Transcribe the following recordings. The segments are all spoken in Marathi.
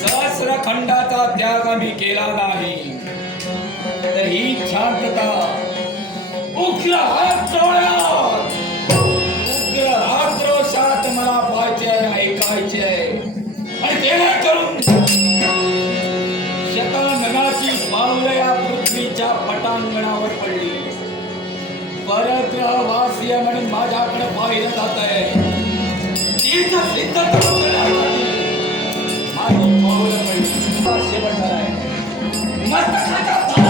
सहस्र खंडाचा त्याग आम्ही केला नाही। तर ही शांतता उग्र परग्रहवासीय म्हणून माझ्याकडे पाहिलं जात आहे तीच सिद्ध माझी पावलं पडली. हा शेवट झाला आहे मस्तकाचा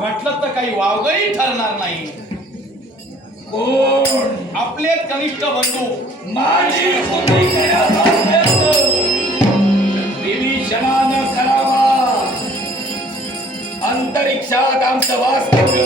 म्हटलं तर काही वावगही ठरणार नाही. कोण? आपले कनिष्ठ बंधू माझी विभीषणानं करावा. अंतरिक्षात आमचं वास्तव्य.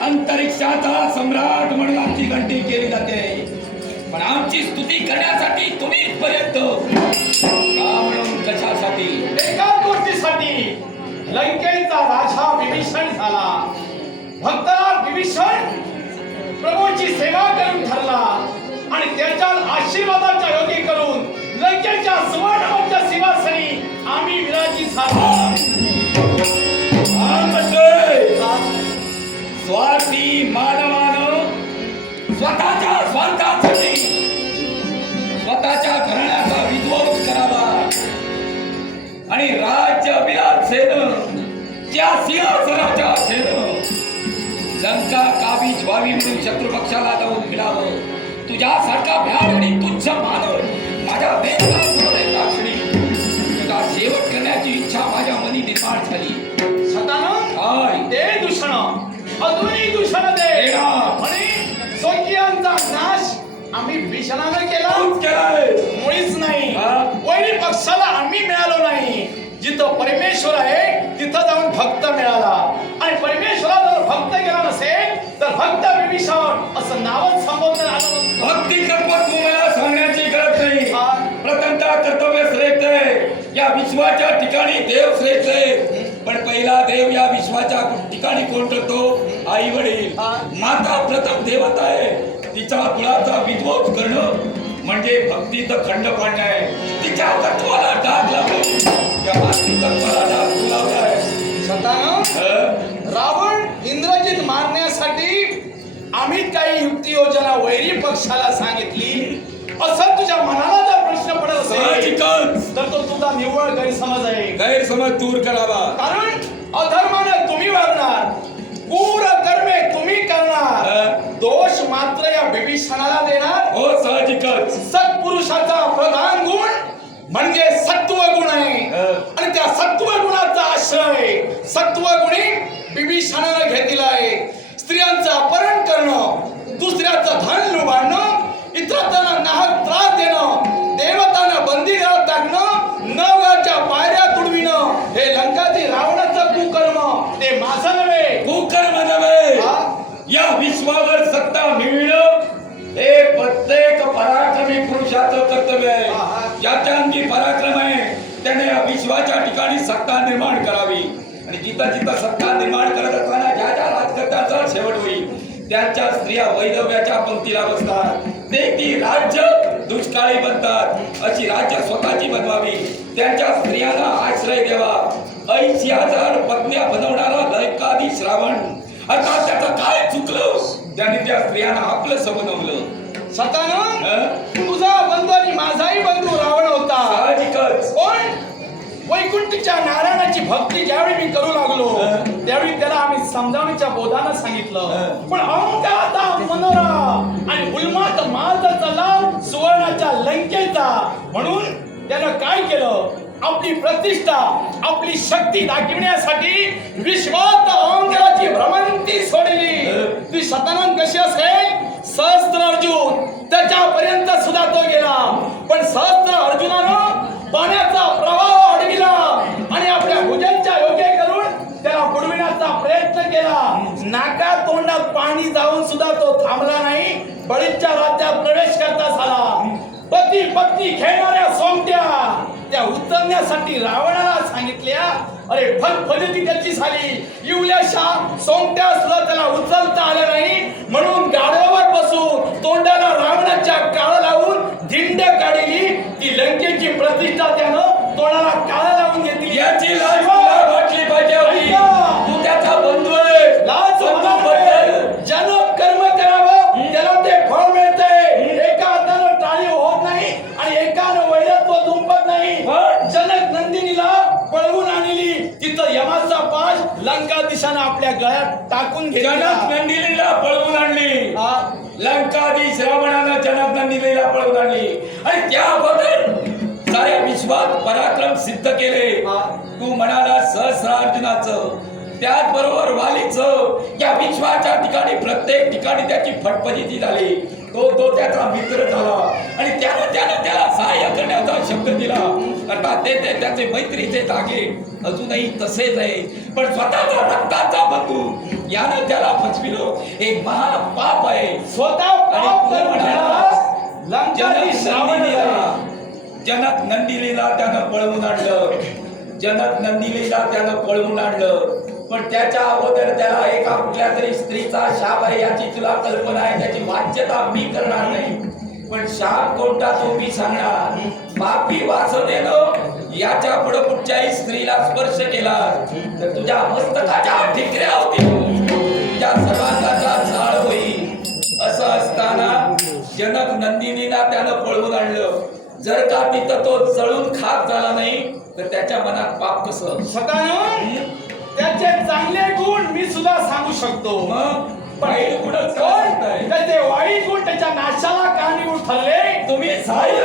अंतरिक्षाचा सम्राट म्हणून आमची घंटी केली जाते. पण आमची स्तुती करण्यासाठी तुम्ही पर्यंत. राजा विभीषण झाला. भक्ताला विभीषण प्रभूची सेवा करून ठरला. आणि त्याच्या आशीर्वादाच्या योगी करून लंकेच्या सुवर्णवंच्या सिंहासनी आम्ही विराजी झालो. स्वार्थी मानवानं स्वतःच्या स्वार्थासाठी स्वतःच्या घराण्याचा विध्वंस करावा. आणि राज्य अभिलाषेनं त्या सिंहासनाच्या आशेनं लंका काबीज व्हावी म्हणून शत्रुपक्षाला जाऊन मिळावं तुझ्यासारखा भ्याड आणि तुच्छ मानव माझ्या वेदनाक्षणी तुझा शेवट करण्याची इच्छा माझ्या मनी निर्माण झाली सदानंद काय ते दूषण अजूनही दूषण दे आणि स्वकीयांचा नाश आम्ही भीषणानं केला केलाय मुळीच नाही वैरी पक्षाला आम्ही मिळालो नाही. जिथं परमेश्वर आहे तिथं जाऊन भक्त मिळाला. आणि परमेश्वराला जर भक्त गेला नसेल तर भक्त विभीषण असं नावच संबोधन आलं. भक्ती कर्मत मला सांगण्याची गरज नाही. प्रथमतः कर्तव्य श्रेष्ठ आहे. या विश्वाच्या ठिकाणी देव श्रेष्ठ आहे. पण पहिला देव या विश्वाच्या ठिकाणी कोण ठरतो? आई वडील. हा. माता प्रथम देवता आहे. तिच्या कुळाचा विध्वंस करणं म्हणजे भक्तीचं खंड पाडणं आहे. तिच्या तत्वाला डाग लावून डाग? रावण इंद्रजित मारण्यासाठी आम्ही काही युक्ती योजना वैरी पक्षाला सांगितली. असं तुझ्या मनाला जर प्रश्न पडत असेल तर तो तुझा निव्वळ गैरसमज आहे. गैरसमज दूर करावा. कारण अधर्माने तुम्ही वागणार क्रूर कर्मे तुम्ही करणार? दोष मात्र या विभीषणाला देणार. हो साहजिकच. सत्पुरुषाचा प्रधान गुण म्हणजे सत्व गुण आहे हं. आणि त्या सत्व गुणाचा आश्रय सत्व गुणी विभीषणानं घेतलेला आहे स्त्रियांचं अपहरण करणं दुसऱ्याचं धन लुबाडणं इतरांना नाहक त्रास सत्ता निर्माण करावी. आणि जिथं जिथं सत्ता निर्माण करत असताना ज्या ज्या राजकर्त्याचा शेवट होईल त्यांच्या स्त्रिया वैधव्याच्या पंक्तीला बसतात. ते ती राज्य दुष्काळी बनतात. अशी राज्य स्वतःची बनवावी. त्यांच्या स्त्रियांना आश्रय द्यावा. ऐंशी हजार पत्न्या बनवणारा लयकाधी श्रावण. आता त्याचं काय चुकलं? त्याने त्या स्त्रियांना आपलं बनवलं सतानं? तुझा बंधू आणि माझाही बंधू वैकुंठीच्या नारायणाची भक्ती ज्यावेळी मी करू लागलो. त्यावेळी त्याला आम्ही समजावणीच्या बोधानं. सांगितलं. पण अहंकाराचा मनोरा आणि उन्माद मार्गाचा लाभ सुवर्णाच्या लंकेचा. म्हणून त्यानं काय केलं? आपली प्रतिष्ठा आपली शक्ती दाखविण्यासाठी विश्वात अहंकाराची भ्रमंती सोडली. ती शतानंद कशी असेल? सहस्त्र अर्जुन त्याच्यापर्यंत सुद्धा तो गेला पण सहस्त्र अर्जुनानं पाण्याचा प्रवाह अडविला आणि आपल्या भुजांच्या योग्य करून त्याला बुडविण्याचा प्रयत्न केला नाका तोंडात पाणी जाऊन सुद्धा तो थांबला नाही बळीच्या राज्यात प्रवेश करता झाला पती पत्नी खेळणाऱ्या सोमट्या त्या उतरण्यासाठी रावणाला सांगितल्या अरे फलफलिती त्याची झाली. इवल्याशा सोमट्या सुद्धा त्याला उचलता आल्या नाही. यमाचा पाश लंका दिशानं आपल्या गळ्यात टाकून जनक घेतला नंदिनीला पळवून आणली. हा. लंकाधीश रावणानं जनक नंदिनीला पळवून आणली. आणि त्याबद्दल साऱ्या विश्वात पराक्रम सिद्ध केले. हा. तू म्हणाला सहस्रार्जुनाचं त्याचबरोबर वालीचं. या विश्वाच्या ठिकाणी प्रत्येक ठिकाणी त्याची फटफटीची झाली. तो तो त्याचा मित्र झाला. आणि त्यानं त्यानं त्याला सहाय्य करण्याचा शब्द दिला. अर्थात ते ते त्याचे मैत्रीचे धागे अजूनही तसेच आहे पण स्वतःचा रक्ताचा बंधू यानं त्याला फसविलं हे महापाप आहे. स्वतः जनक नंदिनीला त्यानं पळवून आणलं. जनक नंदिनीला त्यानं पळवून आणलं. पण त्याच्या अगोदर त्याला एका कुठल्या तरी स्त्रीचा शाप आहे याची तुला कल्पना आहे. त्याची वाच्यता मी करणार नाही. पण शाप कोणता तो मी सांगणार पापी वासनेनं याच्यापुढे कुठच्याही स्त्रीला स्पर्श केला तर तुझ्या मस्तकाच्या ठिकऱ्या होतील. तुझ्या सर्वांगाचा झाड होईल. असं असताना जनक नंदिनीला त्यानं पळवून आणलं. जर का तिथं तो जळून खाक झाला नाही तर त्याच्या मनात पाप कसं? सदानंद त्याचे चांगले गुण मी सुद्धा सांगू शकतो. मग? त्याचे वाईट गुण त्याच्या नाशाला कारणीभूत ठरले तुम्ही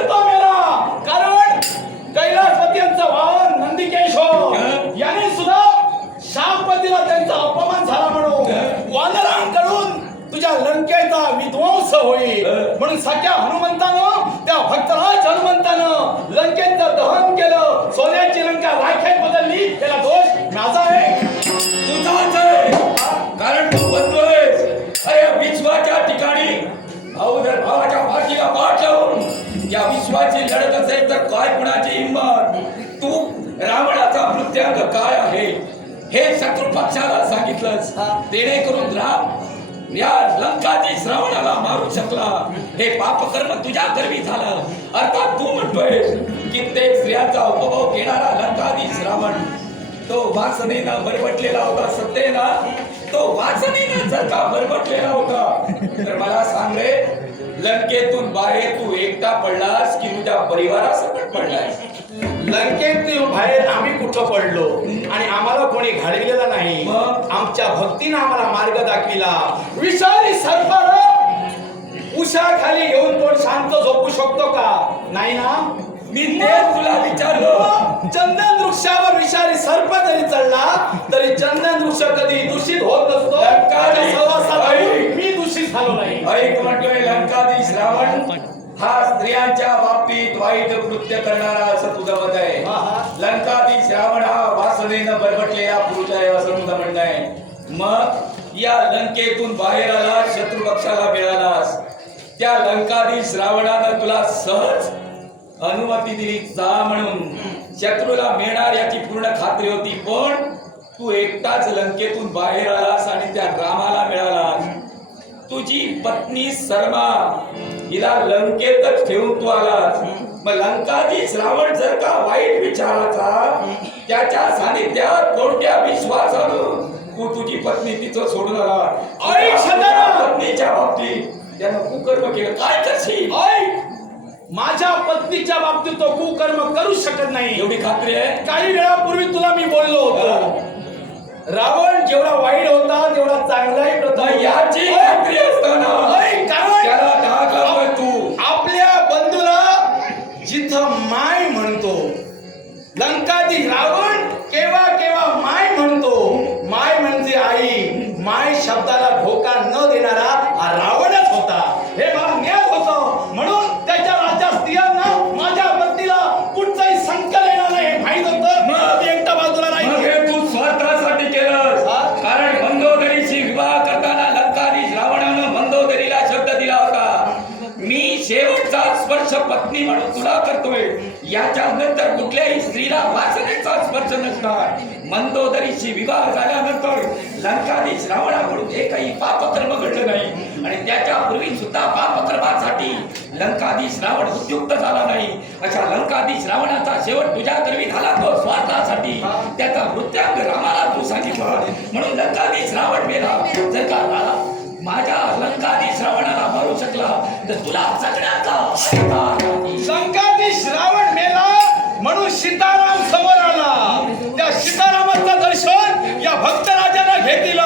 तो मेला कारण कैलासपती यांचं वाहन नंदिकेश हो हं? याने सुद्धा शापपतीला त्यांचा अपमान झाला म्हणून? वानरांकडून तुझ्या लंकेचा विध्वंस होईल? म्हणून सख्या हनुमंतानं त्या भक्तराज हनुमंतानं लंकेचं हे शत्रू पक्षाला सांगितलंस जेणेकरून राम या मारू शकला. हे पापकर्म तुझ्या गर्वी झालं. अर्थात तू म्हणतोय कित्येक स्त्रियांचा उपभोग घेणारा लंकाधी श्रावण. तो वासनेनं बरबटलेला होता सत्य ना तो वासनेनं जर का बरबटलेला होता तर मला सांग रे लंकेतून बाहेर तू एकटा पडलास की तुझ्या परिवारासकट पडलास लंकेत बाहेर आम्ही कुठं पडलो? आणि आम्हाला कोणी घडविलेला नाही? आमच्या भक्तीनं आम्हाला मार्ग दाखविला. विषारी सर्पार उषा खाली घेऊन कोण शांत झोपू शकतो का? नाही ना? मी तेच तुला विचारलं. चंदन वृक्षावर विषारी सर्प जरी चढला तरी चंदन वृक्ष कधी दूषित होत नसतो. ऐक म्हटलोय लंकाधीश रावण हा स्त्रियांच्या बाबतीत वाईट कृत्य करणारा असं तुझं मत आहे. लंकाधीश रावण हा वासनेनं बरबटलेला पुरुष आहे असं तुझं म्हणणं आहे. मग या लंकेतून बाहेर आला शत्रू पक्षाला मिळालास त्या लंकाधीश रावणानं तुला सहज अनुमती दिली जा म्हणून. शत्रूला मिळणार याची पूर्ण खात्री होती पण तू एकटाच लंकेतून बाहेर आलास आणि त्या रामाला मिळालास. तुझी पत्नी शर्मा हिला लंकेतच ठेवून तू आलास. मग लंकाधीश रावण जर का वाईट विचाराचा त्याच्या सानिध्यात कोणत्या विश्वासानं तू तुझी पत्नी तिचं सोडून आला! पत्नीच्या बाबतीत त्यानं कुकर्म केलं. काय करशील? ऐक! माझ्या पत्नीच्या बाबतीत तो कुकर्म करू शकत नाही. एवढी खात्री आहे? काही वेळापूर्वी तुला मी बोललो होतो. रावण जेवढा वाईट होता याच्या नंतर कुठल्याही स्त्रीला वासनेचा स्पर्श नसणार. मंदोदरीशी विवाह झाल्यानंतर लंकाधीश रावणाकडून एकही पापकर्म घडलं नाही. आणि त्याच्या पूर्वी सुद्धा पापकर्मासाठी लंकाधीश रावण उद्युक्त झाला नाही. अशा लंकाधीश रावणाचा शेवट तुझ्या करवी झाला तो स्वार्थासाठी. त्याचा मृत्यांग रामाला तू सांगितला. म्हणून लंकाधीश रावण मेला. जर का माझ्या लंकाधीश रावणाला मारू शकला तर तुला सगळ्याचा अधिकार. आहे. लंकाधीश रावण म्हणून सीताराम समोर आला. त्या सीतारामाचं दर्शन या भक्त राजाला घेतील.